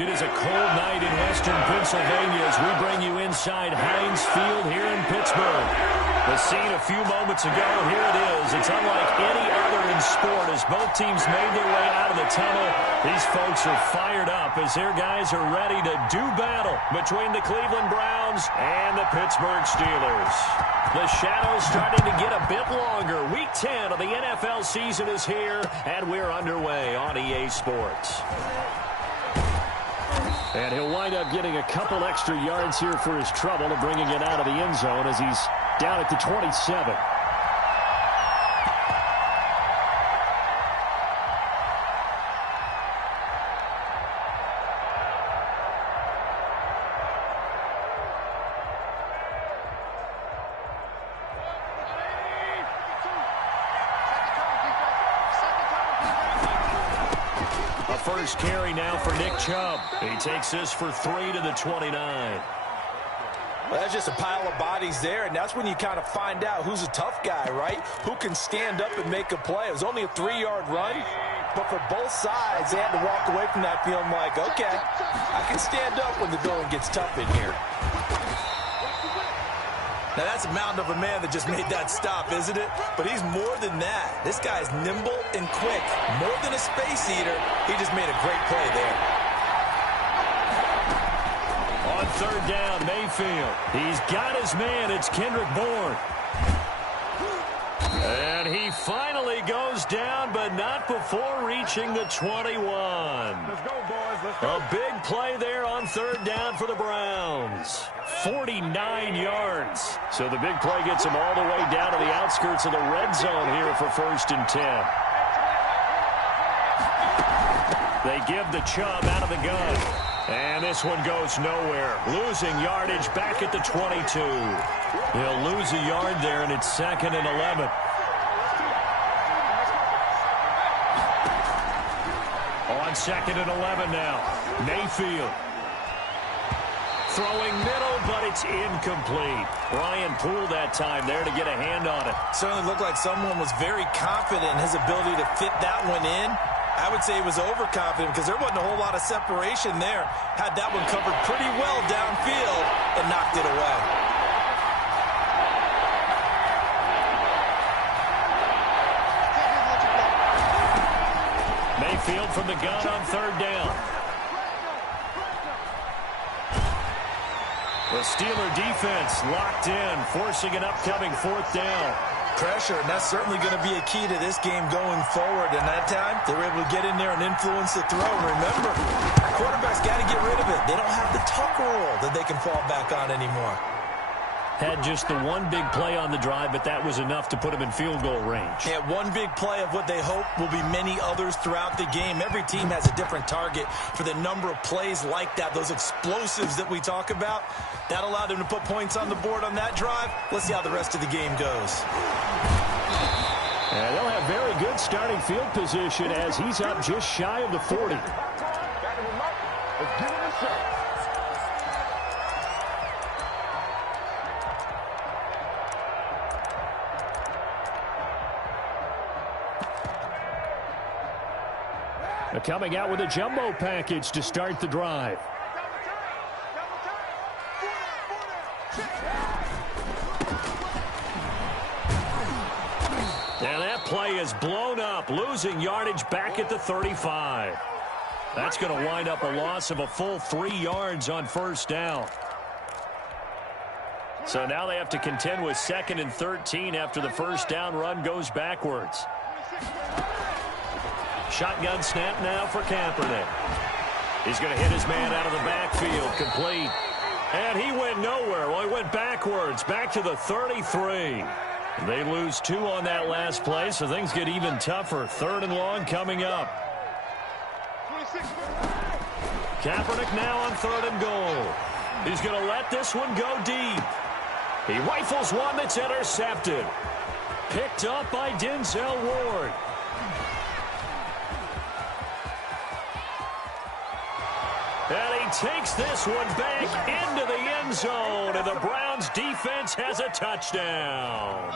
It is a cold night in western Pennsylvania as we bring you inside Heinz Field here in Pittsburgh. The scene a few moments ago, here it is. It's unlike any other in sport as both teams made their way out of the tunnel. These folks are fired up as their guys are ready to do battle between the Cleveland Browns and the Pittsburgh Steelers. The shadow's starting to get a bit longer. Week 10 of the NFL season is here, and we're underway on EA Sports. And he'll wind up getting a couple extra yards here for his trouble and bringing it out of the end zone as he's down at the 27. First carry now for Nick Chubb. He takes this for 3 to the 29. Well, that's just a pile of bodies there, and that's when you kind of find out who's a tough guy, right? Who can stand up and make a play. It was only a 3-yard run, but for both sides, they had to walk away from that feeling like, okay, I can stand up when the going gets tough in here. Now, that's a mountain of a man that just made that stop, isn't it? But he's more than that. This guy's nimble and quick. More than a space eater, he just made a great play there. On third down, Mayfield. He's got his man. It's Kendrick Bourne. And he finally goes down, but not before reaching the 21. Let's go, boys. Let's go. A big play there on third down for the Browns. 49 yards. So the big play gets him all the way down to the outskirts of the red zone here for 1st and 10. They give the Chubb out of the gun. And this one goes nowhere. Losing yardage back at the 22. He'll lose a yard there, and it's 2nd and 11. On 2nd and 11 now. Mayfield. Throwing middle, but it's incomplete. Ryan Poole that time there to get a hand on it. Certainly looked like someone was very confident in his ability to fit that one in. I would say he was overconfident because there wasn't a whole lot of separation there. Had that one covered pretty well downfield and knocked it away. Mayfield from the gun on third down. The Steeler defense locked in, forcing an upcoming 4th down. Pressure, and that's certainly going to be a key to this game going forward. And that time, they were able to get in there and influence the throw. And remember, quarterbacks got to get rid of it. They don't have the tuck rule that they can fall back on anymore. Had just the one big play on the drive, but that was enough to put him in field goal range. Yeah, one big play of what they hope will be many others throughout the game. Every team has a different target for the number of plays like that, those explosives that we talk about. That allowed them to put points on the board on that drive. Let's see how the rest of the game goes. And they'll have very good starting field position as he's up just shy of the 40. Let's give it a shot. Coming out with a jumbo package to start the drive. And that play is blown up, losing yardage back at the 35. That's going to wind up a loss of a full 3 yards on 1st down. So now they have to contend with 2nd and 13 after the 1st down run goes backwards. Shotgun snap now for Kaepernick. He's going to hit his man out of the backfield, complete. And he went nowhere. Well, he went backwards, back to the 33. They lose 2 on that last play, so things get even tougher. 3rd and long coming up. Kaepernick now on 3rd and goal. He's going to let this one go deep. He rifles one that's intercepted. Picked up by Denzel Ward. And he takes this one back into the end zone, and the Browns defense has a touchdown.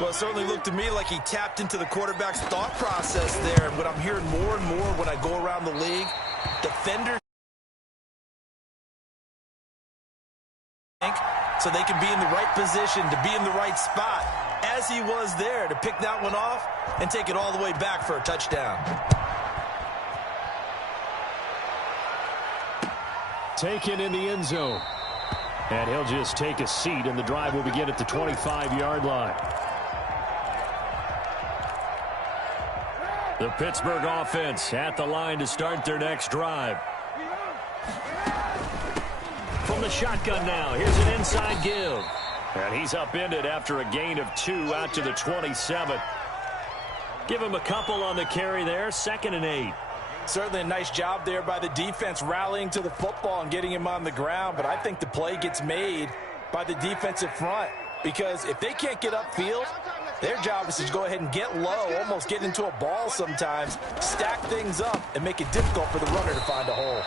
Well, it certainly looked to me like he tapped into the quarterback's thought process there. And what I'm hearing more and more when I go around the league, defenders so they can be in the right position to be in the right spot, as he was there to pick that one off and take it all the way back for a touchdown. Taken in the end zone. And he'll just take a seat, and the drive will begin at the 25-yard line. The Pittsburgh offense at the line to start their next drive. From the shotgun now, here's an inside give. And he's upended after a gain of 2 out to the 27. Give him a couple on the carry there, 2nd and 8. Certainly a nice job there by the defense rallying to the football and getting him on the ground, but I think the play gets made by the defensive front, because if they can't get upfield, their job is to go ahead and get low, almost get into a ball sometimes, stack things up, and make it difficult for the runner to find a hole.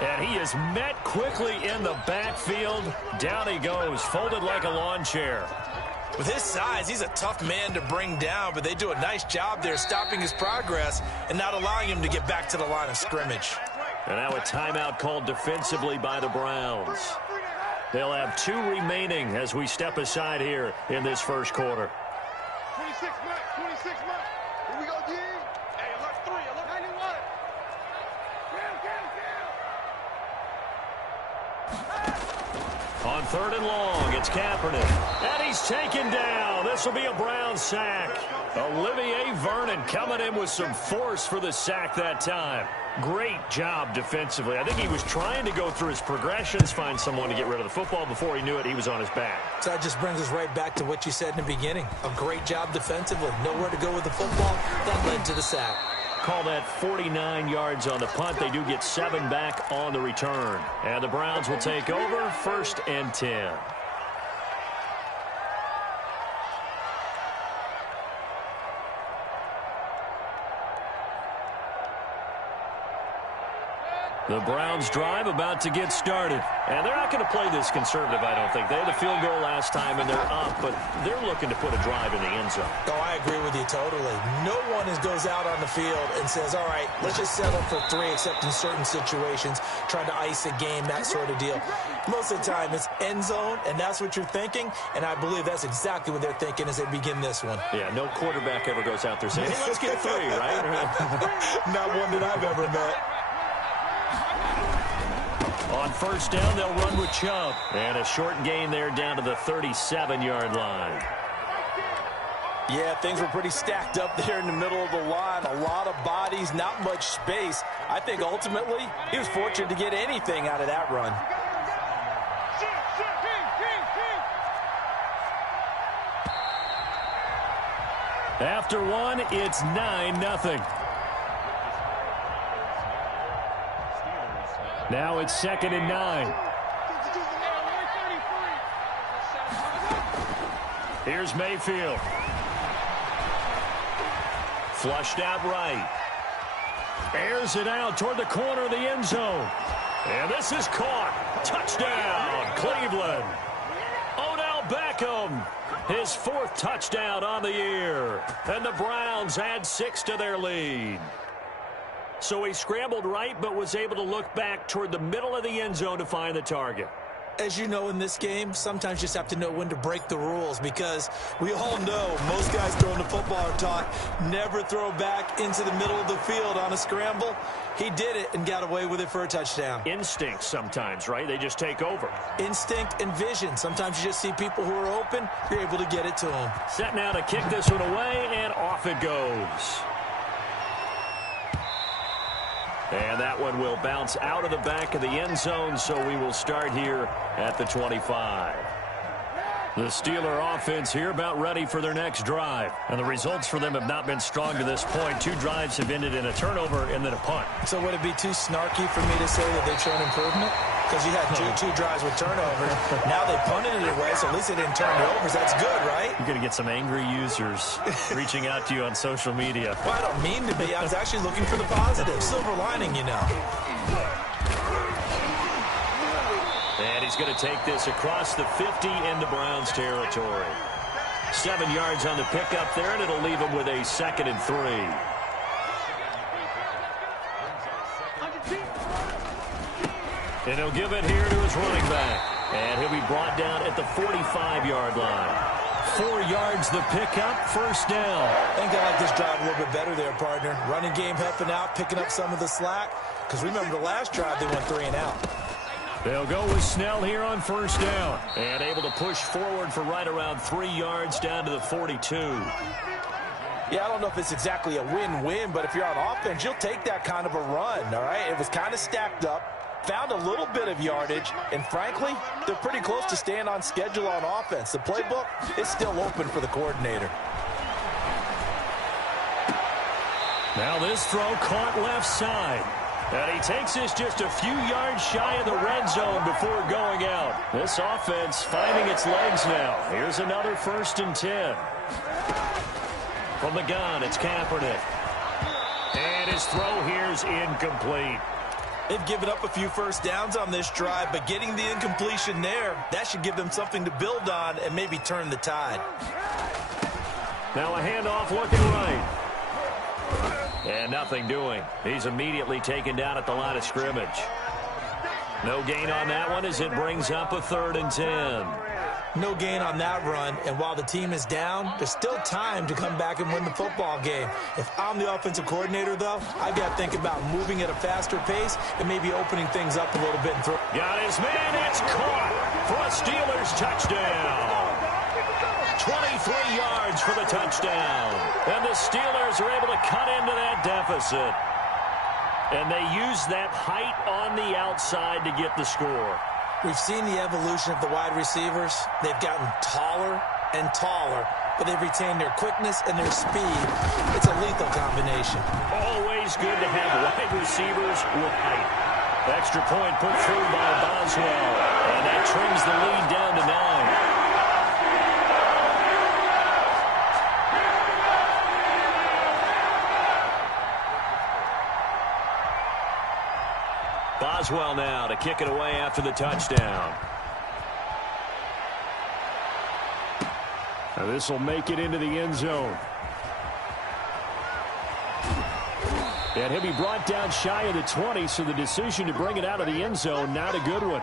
And he is met quickly in the backfield. Down he goes, folded like a lawn chair. With his size, he's a tough man to bring down, but they do a nice job there stopping his progress and not allowing him to get back to the line of scrimmage. And now a timeout called defensively by the Browns. They'll have 2 remaining as we step aside here in this first quarter. 26 minutes, 26 minutes. Here we go, D. Hey, I left 3, I left 91. On 3rd and long, it's Kaepernick. And he's taken down. This will be a Brown sack. Olivier Vernon coming in with some force for the sack that time. Great job defensively. I think he was trying to go through his progressions, find someone to get rid of the football. Before he knew it, he was on his back. So that just brings us right back to what you said in the beginning. A great job defensively. Nowhere to go with the football. That led to the sack. Call that 49 yards on the punt. They do get 7 back on the return. And the Browns will take over 1st and 10. The Browns drive about to get started. And they're not going to play this conservative, I don't think. They had a field goal last time, and they're up, but they're looking to put a drive in the end zone. Oh, I agree with you totally. No one goes out on the field and says, all right, let's just settle for 3, except in certain situations, trying to ice a game, that sort of deal. Most of the time, it's end zone, and that's what you're thinking, and I believe that's exactly what they're thinking as they begin this one. Yeah, no quarterback ever goes out there saying, hey, let's get 3, right? Not one that I've ever met. On 1st down, they'll run with Chubb. And a short gain there down to the 37-yard line. Yeah, things were pretty stacked up there in the middle of the line. A lot of bodies, not much space. I think ultimately he was fortunate to get anything out of that run. After 1, it's 9-0. Now it's 2nd and 9. Here's Mayfield. Flushed out right. Airs it out toward the corner of the end zone. And this is caught. Touchdown, Cleveland. Odell Beckham, his 4th touchdown on the year. And the Browns add 6 to their lead. So he scrambled right, but was able to look back toward the middle of the end zone to find the target. As you know, in this game, sometimes you just have to know when to break the rules, because we all know most guys throwing the football are taught never throw back into the middle of the field on a scramble. He did it and got away with it for a touchdown. Instinct sometimes, right? They just take over. Instinct and vision. Sometimes you just see people who are open, you're able to get it to them. Set now to kick this one away, and off it goes. And that one will bounce out of the back of the end zone, so we will start here at the 25. The Steeler offense here about ready for their next drive. And the results for them have not been strong to this point. 2 drives have ended in a turnover and then a punt. So would it be too snarky for me to say that they've shown improvement? Because you had two drives with turnovers. Now they punted it away, so at least they didn't turn it over. That's good, right? You're going to get some angry users reaching out to you on social media. Well, I don't mean to be. I was actually looking for the positive. Silver lining, you know. And he's going to take this across the 50 into Browns territory. 7 yards on the pickup there, and it'll leave him with a 2nd and 3. And he'll give it here to his running back. And he'll be brought down at the 45-yard line. 4 yards the pickup, first down. I think I like this drive a little bit better there, partner. Running game helping out, picking up some of the slack. Because remember the last drive, they went 3 and out. They'll go with Snell here on first down. And able to push forward for right around 3 yards down to the 42. Yeah, I don't know if it's exactly a win-win, but if you're on offense, you'll take that kind of a run, all right? It was kind of stacked up, found a little bit of yardage, and frankly, they're pretty close to staying on schedule on offense. The playbook is still open for the coordinator. Now this throw caught left side. And he takes this just a few yards shy of the red zone before going out. This offense finding its legs now. Here's another 1st and 10. From the gun, it's Kaepernick. And his throw here is incomplete. They've given up a few first downs on this drive, but getting the incompletion there, that should give them something to build on and maybe turn the tide. Now a handoff looking right. And nothing doing. He's immediately taken down at the line of scrimmage. No gain on that one as it brings up a 3rd and 10. No gain on that run, and while the team is down, there's still time to come back and win the football game. If I'm the offensive coordinator, though, I've got to think about moving at a faster pace and maybe opening things up a little bit. And got his man, it's caught for a Steelers touchdown. 23 yards for the touchdown. And the Steelers are able to cut into that deficit. And they use that height on the outside to get the score. We've seen the evolution of the wide receivers. They've gotten taller and taller, but they've retained their quickness and their speed. It's a lethal combination. Always good to have wide receivers with height. Extra point put through by Boswell. And that trims the lead down to 9. Boswell now to kick it away after the touchdown. Now this will make it into the end zone. And he'll be brought down shy of the 20, so the decision to bring it out of the end zone, not a good one.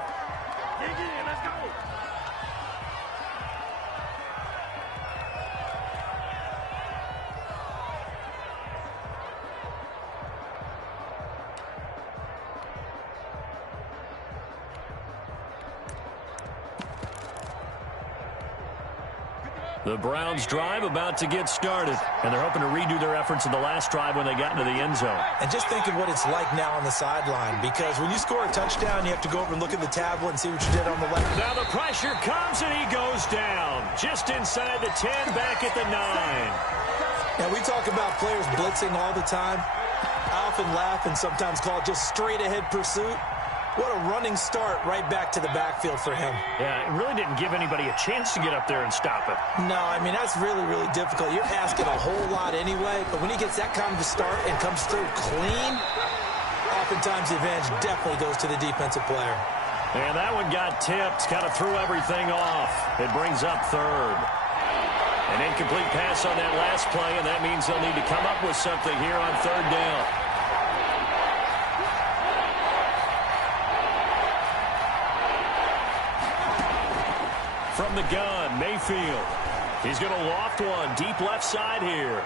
The Browns drive about to get started, and they're hoping to redo their efforts in the last drive when they got into the end zone. And just think of what it's like now on the sideline, because when you score a touchdown, you have to go over and look at the tablet and see what you did on the left. Now the pressure comes, and he goes down. Just inside the 10, back at the 9. Now, we talk about players blitzing all the time. I often laugh and sometimes call it just straight-ahead pursuit. What a running start right back to the backfield for him. Yeah, it really didn't give anybody a chance to get up there and stop it. No, I mean, that's really, really difficult. You're asking a whole lot anyway, but when he gets that kind of a start and comes through clean, oftentimes the advantage definitely goes to the defensive player. And that one got tipped, kind of threw everything off. It brings up 3rd. An incomplete pass on that last play, and that means they'll need to come up with something here on 3rd down. From the gun, Mayfield. He's going to loft one deep left side here.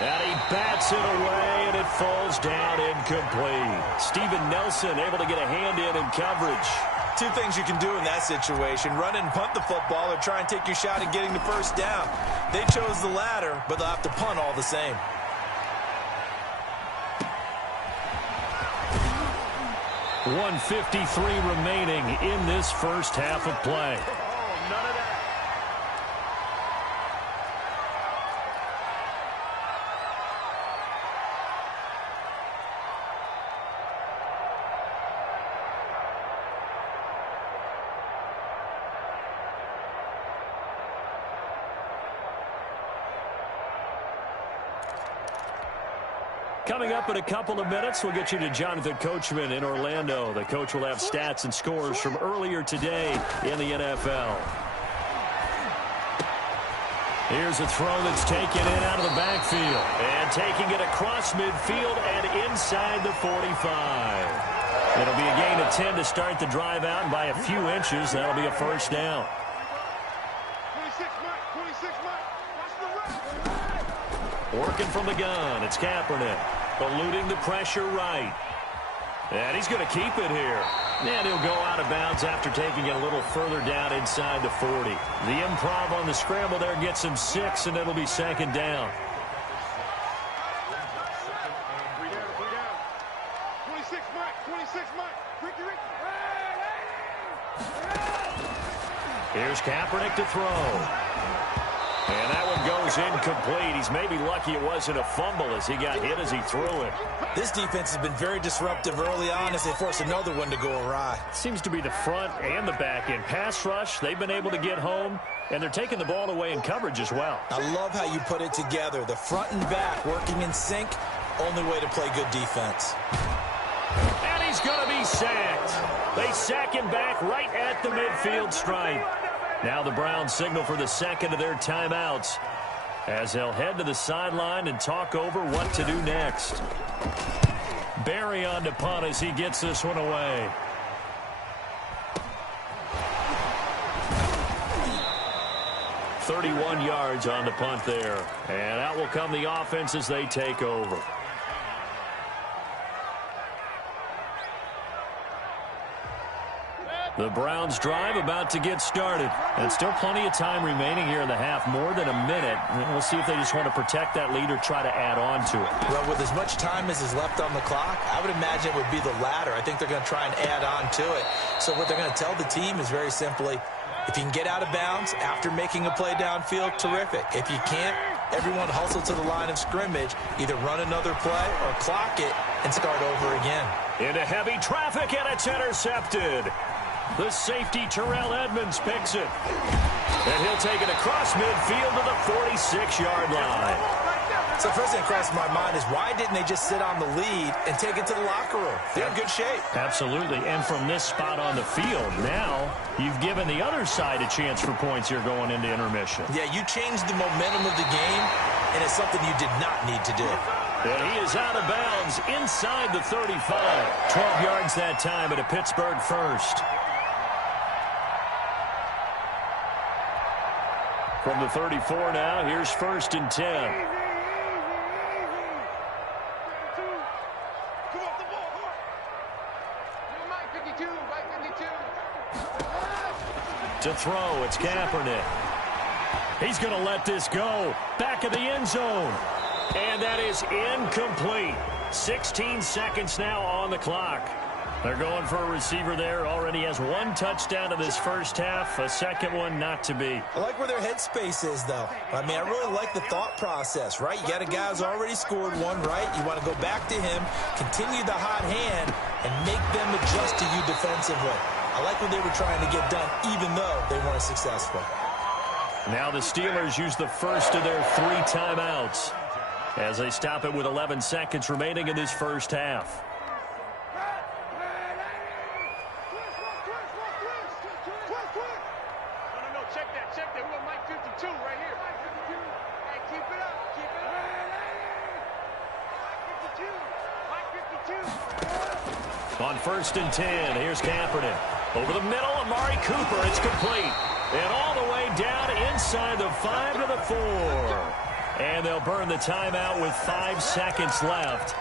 And he bats it away, and it falls down incomplete. Steven Nelson able to get a hand in coverage. Two things you can do in that situation: run and punt the football, or try and take your shot at getting the first down. They chose the latter, but they'll have to punt all the same. .153 remaining in this first half of play. Coming up in a couple of minutes, we'll get you to Jonathan Coachman in Orlando. The coach will have stats and scores from earlier today in the NFL. Here's a throw that's taken in out of the backfield. And taking it across midfield and inside the 45. It'll be a gain of 10 to start the drive out, and by a few inches, that'll be a first down. 26 Mike. Watch the run. Working from the gun, it's Kaepernick. Eluding the pressure right. And he's going to keep it here. And he'll go out of bounds after taking it a little further down inside the 40. The improv on the scramble there gets him 6, and it'll be second down. 26 Mike. Ricky. Here's Kaepernick to throw. And that one goes incomplete. He's maybe lucky it wasn't a fumble as he got hit as he threw it. This defense has been very disruptive early on as they force another one to go awry. Seems to be the front and the back end. Pass rush, they've been able to get home, and they're taking the ball away in coverage as well. I love how you put it together. The front and back working in sync, only way to play good defense. And he's going to be sacked. They sack him back right at the midfield stripe. Now the Browns signal for the second of their timeouts as they'll head to the sideline and talk over what to do next. Barry on to punt as he gets this one away. "31 yards on the punt there. And out will come the offense as they take over. The Browns drive about to get started. And still plenty of time remaining here in the half, more than a minute. And we'll see if they just want to protect that lead or try to add on to it. Well, with as much time as is left on the clock, I would imagine it would be the latter. I think they're going to try and add on to it. So what they're going to tell the team is very simply, if you can get out of bounds after making a play downfield, terrific. If you can't, everyone hustle to the line of scrimmage, either run another play or clock it and start over again. Into heavy traffic, and it's intercepted. The safety, Terrell Edmonds, picks it. And he'll take it across midfield to the 46-yard line. So first thing that crosses my mind is, why didn't they just sit on the lead and take it to the locker room? They're in good shape. Absolutely. And from this spot on the field, now you've given the other side a chance for points here going into intermission. Yeah, you changed the momentum of the game, and it's something you did not need to do. And he is out of bounds inside the 35. 12 yards that time at a Pittsburgh first. From the 34 now, here's 1st and 10. To throw, it's Kaepernick. He's going to let this go. Back of the end zone. And that is incomplete. 16 seconds now on the clock. They're going for a receiver there. Already has one touchdown in this first half. A second one not to be. I like where their headspace is, though. I mean, I really like the thought process, right? You got a guy who's already scored one, right? You want to go back to him, continue the hot hand, and make them adjust to you defensively. I like what they were trying to get done, even though they weren't successful. Now the Steelers use the first of their 3 timeouts as they stop it with 11 seconds remaining in this first half. On 1st and 10, here's Kaepernick. Over the middle, Amari Cooper, it's complete. And all the way down inside the 5 to the 4. And they'll burn the timeout with 5 seconds left.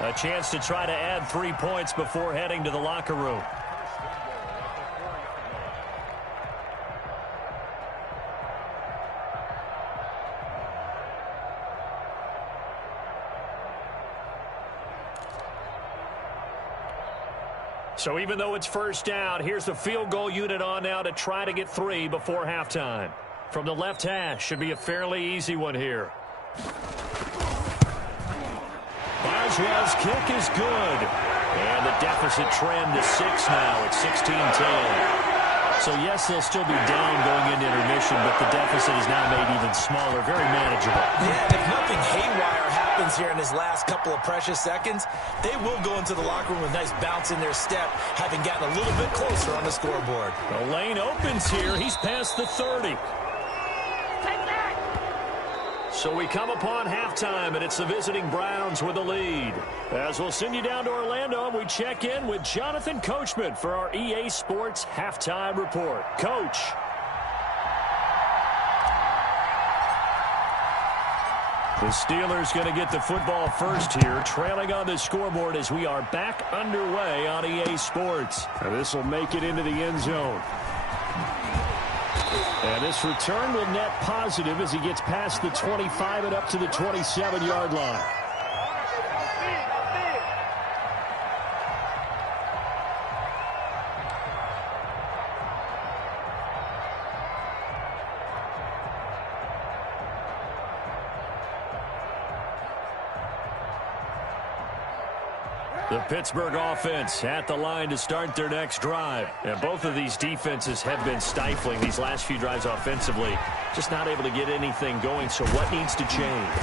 A chance to try to add 3 points before heading to the locker room. So even though it's first down, here's the field goal unit on now to try to get 3 before halftime. From the left hash, should be a fairly easy one here. Boswell's kick is good. And the deficit trend to 6 now at 16-10. So yes, they'll still be down going into intermission, but the deficit is now made even smaller, very manageable. Yeah, and if nothing haywire happens here in his last couple of precious seconds, they will go into the locker room with a nice bounce in their step, having gotten a little bit closer on the scoreboard. The lane opens here. He's past the 30. So So we come upon halftime, and it's the visiting Browns with the lead. As we'll send you down to Orlando, we check in with Jonathan Coachman for our EA Sports Halftime Report. Coach. The Steelers going to get the football first here, trailing on the scoreboard as we are back underway on EA Sports. And this will make it into the end zone. And this return will net positive as he gets past the 25 and up to the 27-yard line. The Pittsburgh offense at the line to start their next drive. And both of these defenses have been stifling these last few drives offensively. Just not able to get anything going. So what needs to change?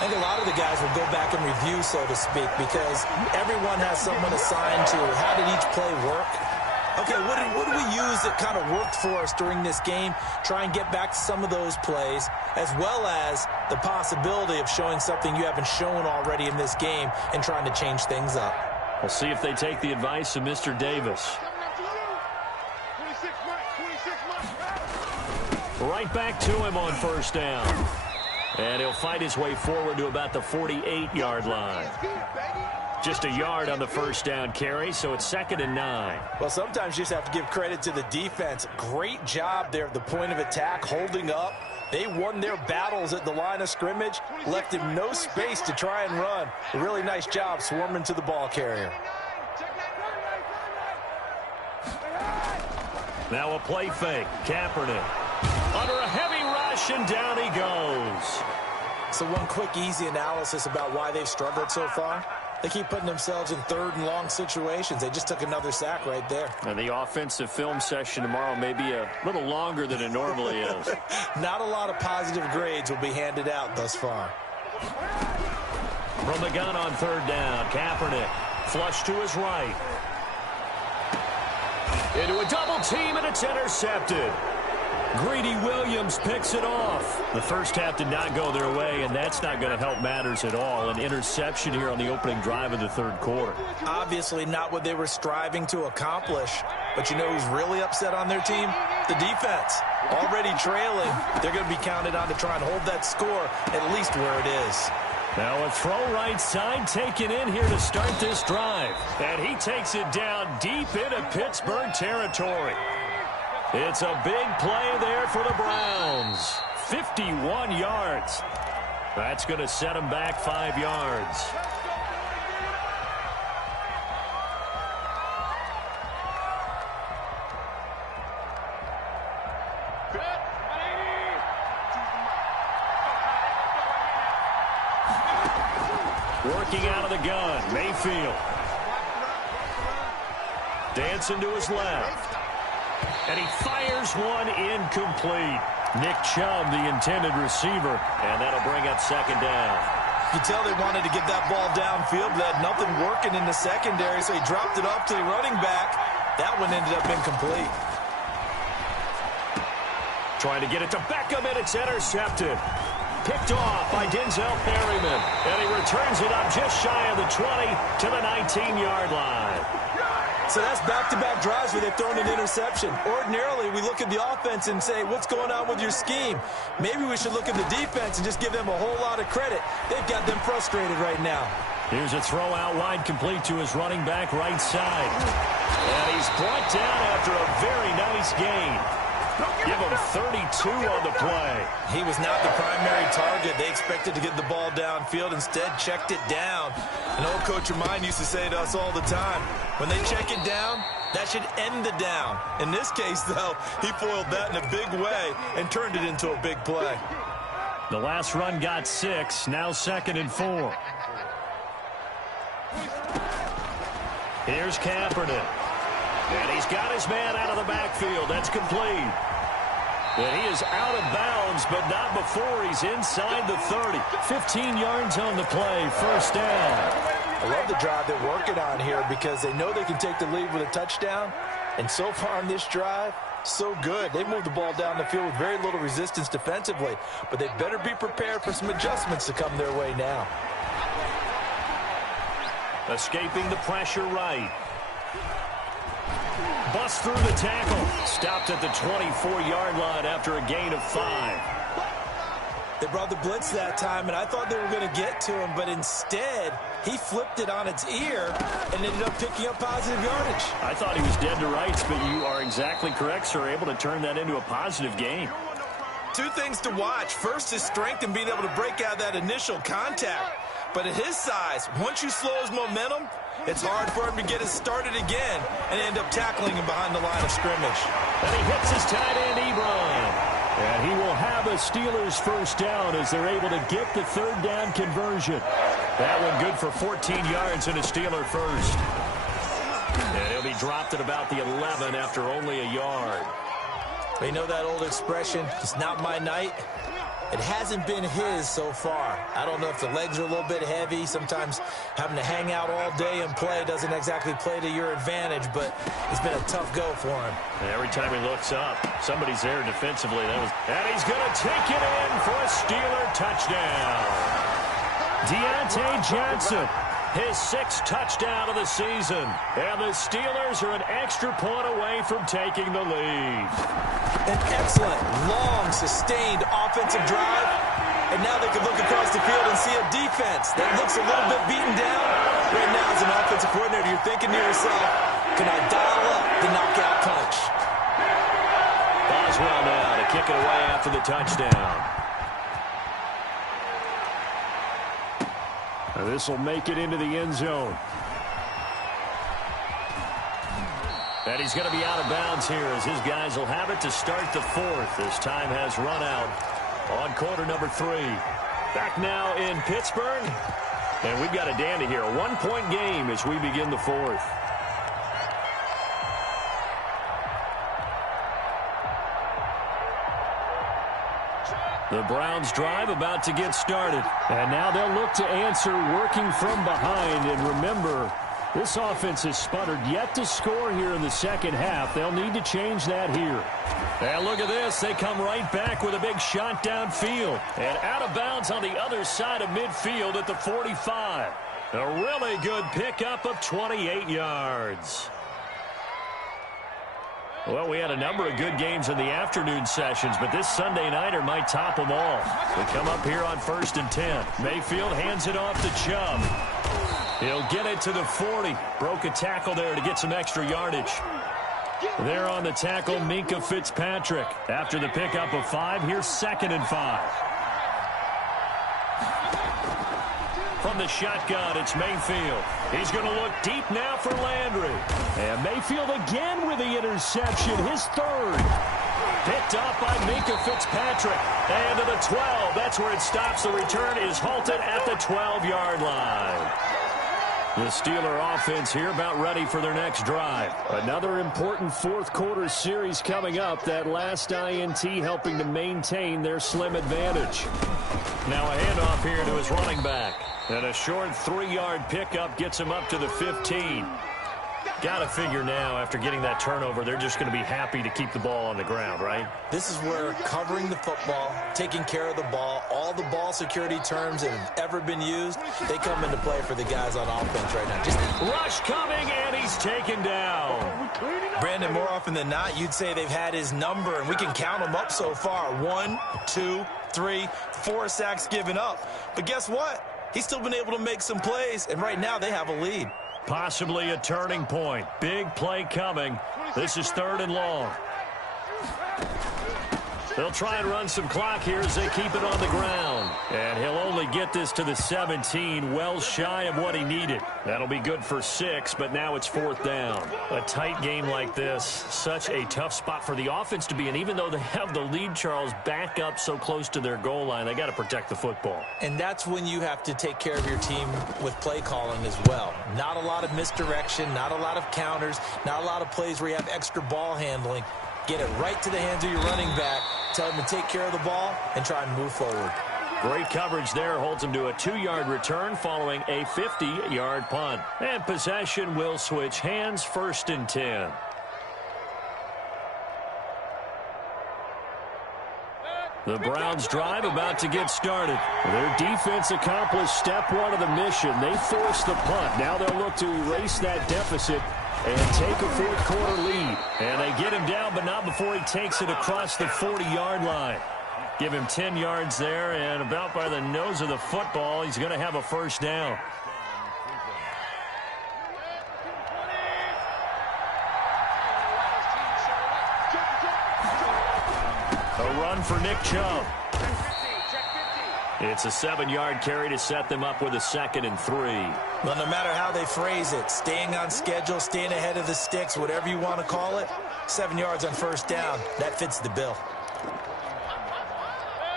I think a lot of the guys will go back and review, so to speak, because everyone has someone assigned to how did each play work. Okay, what did we use that kind of worked for us during this game? Try and get back to some of those plays, as well as the possibility of showing something you haven't shown already in this game and trying to change things up. We'll see if they take the advice of Mr. Davis. Right back to him on first down. And he'll fight his way forward to about the 48-yard line. Just a yard on the first down carry, so it's 2nd and 9. Well, sometimes you just have to give credit to the defense. Great job there at the point of attack, holding up. They won their battles at the line of scrimmage, left him no space to try and run. A really nice job swarming to the ball carrier. Now a play fake. Kaepernick under a heavy rush, and down he goes. So one quick, easy analysis about why they've struggled so far. They keep putting themselves in 3rd and long situations. They just took another sack right there. And the offensive film session tomorrow may be a little longer than it normally is. Not a lot of positive grades will be handed out thus far. From the gun on 3rd down, Kaepernick flush to his right. Into a double team, and it's intercepted. Greedy Williams picks it off. The first half did not go their way, and that's not going to help matters at all. An interception here on the opening drive of the 3rd quarter. Obviously not what they were striving to accomplish. But you know who's really upset on their team? The defense. Already trailing. They're going to be counted on to try and hold that score at least where it is. Now a throw right side taken in here to start this drive. And he takes it down deep into Pittsburgh territory. It's a big play there for the Browns. 51 yards. That's going to set them back 5 yards. Working out of the gun, Mayfield. Dancing to his left. And he fires one incomplete. Nick Chubb, the intended receiver, and that'll bring up 2nd down. You can tell they wanted to get that ball downfield, but had nothing working in the secondary, so he dropped it off to the running back. That one ended up incomplete. Trying to get it to Beckham, and it's intercepted. Picked off by Denzel Perryman, and he returns it up just shy of the 20 to the 19-yard line. So that's back-to-back drives where they've thrown an interception. Ordinarily, we look at the offense and say, what's going on with your scheme? Maybe we should look at the defense and just give them a whole lot of credit. They've got them frustrated right now. Here's a throw out wide, complete to his running back right side. And he's brought down after a very nice gain. Give him 32 on the play. He was not the primary target. They expected to get the ball downfield. Instead, checked it down. An old coach of mine used to say to us all the time, when they check it down, that should end the down. In this case, though, he foiled that in a big way and turned it into a big play. The last run got 6. Now 2nd and 4. Here's Kaepernick. And he's got his man out of the backfield. That's complete. And he is out of bounds, but not before he's inside the 30. 15 yards on the play. First down. I love the drive they're working on here because they know they can take the lead with a touchdown. And so far on this drive, So good. They moved the ball down the field with very little resistance defensively, but they better be prepared for some adjustments to come their way now. Escaping the pressure right. Bust through the tackle. Stopped at the 24-yard line after a gain of 5. They brought the blitz that time, and I thought they were going to get to him, but instead, he flipped it on its ear and ended up picking up positive yardage. I thought he was dead to rights, but you are exactly correct, sir. Able to turn that into a positive gain. 2 things to watch. First, his strength in being able to break out that initial contact. But at his size, once you slow his momentum, it's hard for him to get it started again and end up tackling him behind the line of scrimmage. And he hits his tight end, Ebron. And he will have a Steelers first down as they're able to get the 3rd down conversion. That one good for 14 yards and a Steeler first. And he'll be dropped at about the 11 after only a yard. You know that old expression, it's not my night? It hasn't been his so far. I don't know if the legs are a little bit heavy. Sometimes having to hang out all day and play doesn't exactly play to your advantage, but it's been a tough go for him. And every time he looks up, somebody's there defensively. And he's going to take it in for a Steeler touchdown. Deontay Johnson, his 6th touchdown of the season. And the Steelers are an extra point away from taking the lead. An excellent, long, sustained offensive drive. And now they can look across the field and see a defense that looks a little bit beaten down. Right now, as an offensive coordinator, you're thinking to yourself, can I dial up the knockout punch? Boswell now to kick it away after the touchdown. This will make it into the end zone. And he's going to be out of bounds here as his guys will have it to start the 4th as time has run out on quarter number 3. Back now in Pittsburgh. And we've got a dandy here. A 1-point game as we begin the 4th. The Browns drive about to get started. And now they'll look to answer working from behind. And remember, this offense has sputtered yet to score here in the second half. They'll need to change that here. And look at this. They come right back with a big shot downfield. And out of bounds on the other side of midfield at the 45. A really good pickup of 28 yards. Well, we had a number of good games in the afternoon sessions, but this Sunday nighter might top them all. We come up here on 1st and 10. Mayfield hands it off to Chubb. He'll get it to the 40. Broke a tackle there to get some extra yardage. There on the tackle, Minkah Fitzpatrick. After the pickup of 5, here's 2nd and 5. From the shotgun, it's Mayfield. He's going to look deep now for Landry. And Mayfield again with the interception, his 3rd. Picked up by Minkah Fitzpatrick. And to the 12. That's where it stops. The return is halted at the 12-yard line. The Steeler offense here about ready for their next drive. Another important 4th quarter series coming up. That last INT helping to maintain their slim advantage. Now a handoff here to his running back. And a short 3-yard pickup gets him up to the 15. Got to figure now, after getting that turnover, they're just going to be happy to keep the ball on the ground, right? This is where covering the football, taking care of the ball, all the ball security terms that have ever been used, they come into play for the guys on offense right now. Just rush coming, and he's taken down. Brandon, more often than not, you'd say they've had his number, and we can count them up so far. 1, 2, 3, 4 sacks given up. But guess what? He's still been able to make some plays, and right now they have a lead. Possibly a turning point. Big play coming. This is 3rd and long. They'll try and run some clock here as they keep it on the ground. And he'll only get this to the 17, well shy of what he needed. That'll be good for 6, but now it's 4th down. A tight game like this, such a tough spot for the offense to be in. Even though they have the lead, Charles, back up so close to their goal line, they got to protect the football. And that's when you have to take care of your team with play calling as well. Not a lot of misdirection, not a lot of counters, not a lot of plays where you have extra ball handling. Get it right to the hands of your running back. Tell him to take care of the ball and try and move forward. Great coverage there. Holds him to a 2-yard return following a 50-yard punt. And possession will switch hands. 1st and 10. The Browns' drive about to get started. Their defense accomplished step one of the mission. They forced the punt. Now they'll look to erase that deficit and take a fourth-quarter lead. And they get him down, but not before he takes it across the 40-yard line. Give him 10 yards there, and about by the nose of the football, he's going to have a first down. A run for Nick Chubb. It's a 7-yard carry to set them up with a 2nd and 3. Well, no matter how they phrase it, staying on schedule, staying ahead of the sticks, whatever you want to call it, 7 yards on first down, that fits the bill.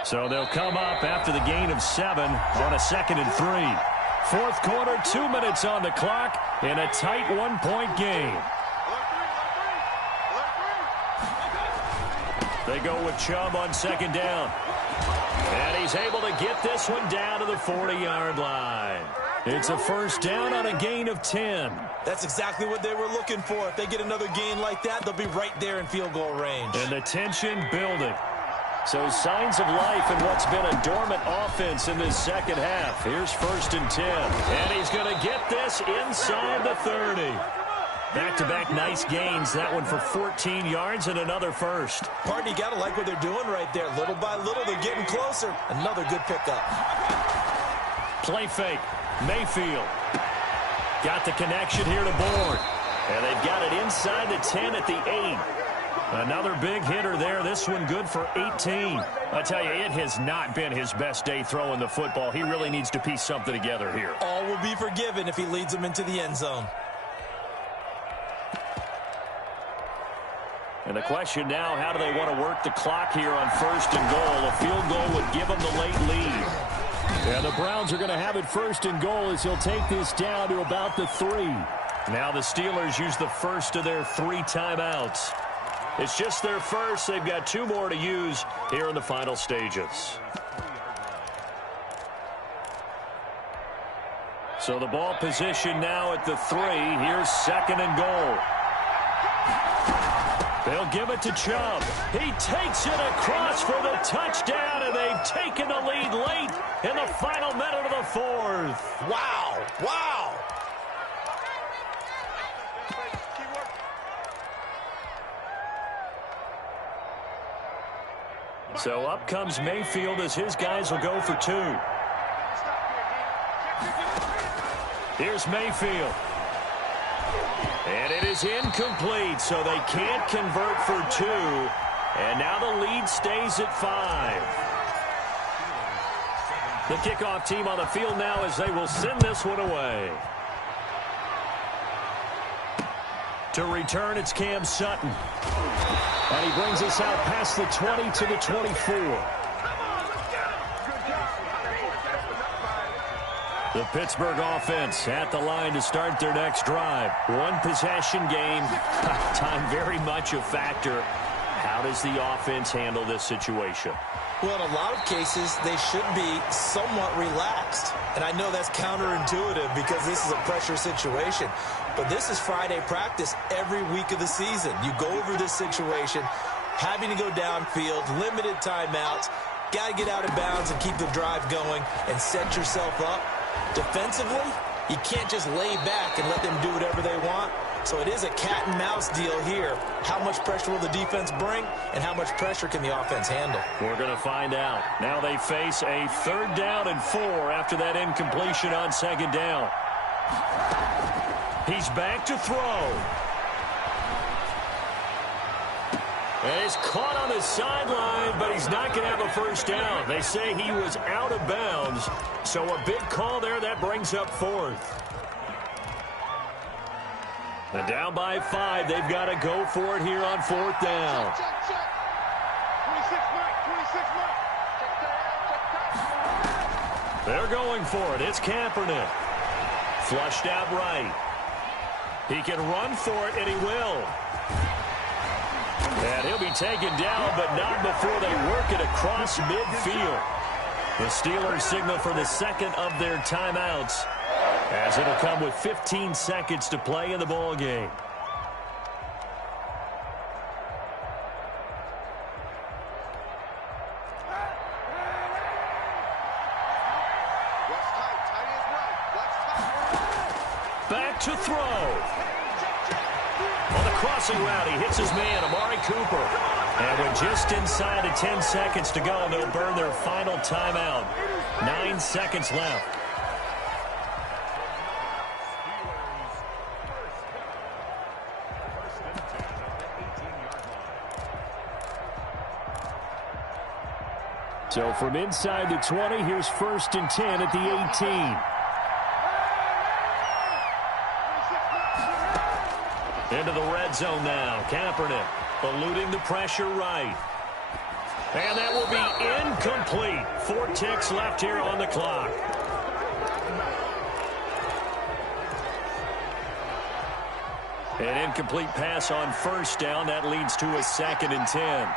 So they'll come up after the gain of 7 on a 2nd and 3. Fourth quarter, 2 minutes on the clock in a tight 1-point game. They go with Chubb on 2nd down. And he's able to get this one down to the 40-yard line. It's a first down on a gain of 10. That's exactly what they were looking for. If they get another gain like that, they'll be right there in field goal range. And the tension building. So signs of life in what's been a dormant offense in this second half. Here's 1st and 10. And he's going to get this inside the 30. Back-to-back nice gains. That one for 14 yards and another first. Pardon, you got to like what they're doing right there. Little by little, they're getting closer. Another good pickup. Play fake. Mayfield. Got the connection here to Bourne. And they've got it inside the 10 at the 8. Another big hitter there. This one good for 18. I tell you, it has not been his best day throwing the football. He really needs to piece something together here. All will be forgiven if he leads them into the end zone. And the question now, how do they want to work the clock here on 1st and goal? A field goal would give them the late lead. And the Browns are going to have it 1st and goal as he'll take this down to about the 3. Now the Steelers use the first of their 3 timeouts. It's just their first. They've got 2 more to use here in the final stages. So the ball position now at the 3. Here's 2nd and goal. They'll give it to Chubb. He takes it across for the touchdown, and they've taken the lead late in the final minute of the 4th. Wow. Wow. So up comes Mayfield as his guys will go for 2. Here's Mayfield. And it is incomplete, so they can't convert for 2. And now the lead stays at 5. The kickoff team on the field now as they will send this one away. To return, it's Cam Sutton. And he brings us out past the 20 to the 24. The Pittsburgh offense at the line to start their next drive. One possession game. Time very much a factor. How does the offense handle this situation? Well, in a lot of cases, they should be somewhat relaxed. And I know that's counterintuitive because this is a pressure situation. But this is Friday practice every week of the season. You go over this situation, having to go downfield, limited timeouts, got to get out of bounds and keep the drive going and set yourself up. Defensively, you can't just lay back and let them do whatever they want. So it is a cat and mouse deal here. How much pressure will the defense bring, and how much pressure can the offense handle? We're going to find out. Now they face a 3rd down and 4 after that incompletion on 2nd down. He's back to throw. And he's caught on the sideline, but he's not going to have a first down. They say he was out of bounds. So a big call there. That brings up 4th. And down by 5. They've got to go for it here on 4th down. They're going for it. It's Kaepernick. Flushed out right. He can run for it, and he will. And he'll be taken down, but not before they work it across midfield. The Steelers signal for the 2nd of their timeouts, as it'll come with 15 seconds to play in the ball game. On the crossing route, he hits his man, Amari Cooper. And with just inside of 10 seconds to go, they'll burn their final timeout. 9 seconds left. So from inside the 20, here's 1st and 10 at the 18. Into the red zone now. Kaepernick eluding the pressure right. And that will be incomplete. 4 ticks left here on the clock. An incomplete pass on 1st down. That leads to a 2nd and 10.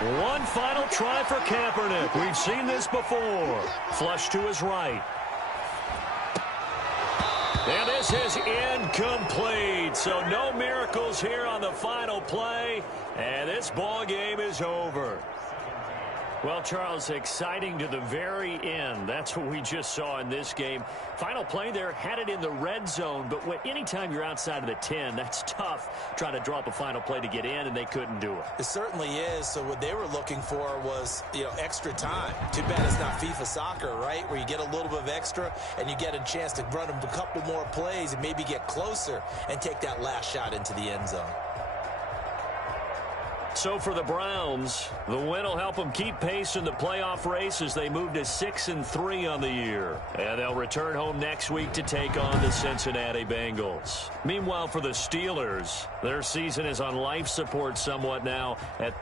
1 final try for Kaepernick. We've seen this before. Flush to his right. And this is incomplete. So no miracles here on the final play. And this ball game is over. Well, Charles, exciting to the very end. That's what we just saw in this game. Final play there, had it in the red zone, but anytime you're outside of the 10, that's tough trying to draw up a final play to get in, and they couldn't do it. It certainly is. So what they were looking for was, extra time. Too bad it's not FIFA soccer, right, where you get a little bit of extra and you get a chance to run a couple more plays and maybe get closer and take that last shot into the end zone. So for the Browns, the win will help them keep pace in the playoff race as they move to 6-3 on the year. And they'll return home next week to take on the Cincinnati Bengals. Meanwhile, for the Steelers, their season is on life support somewhat now at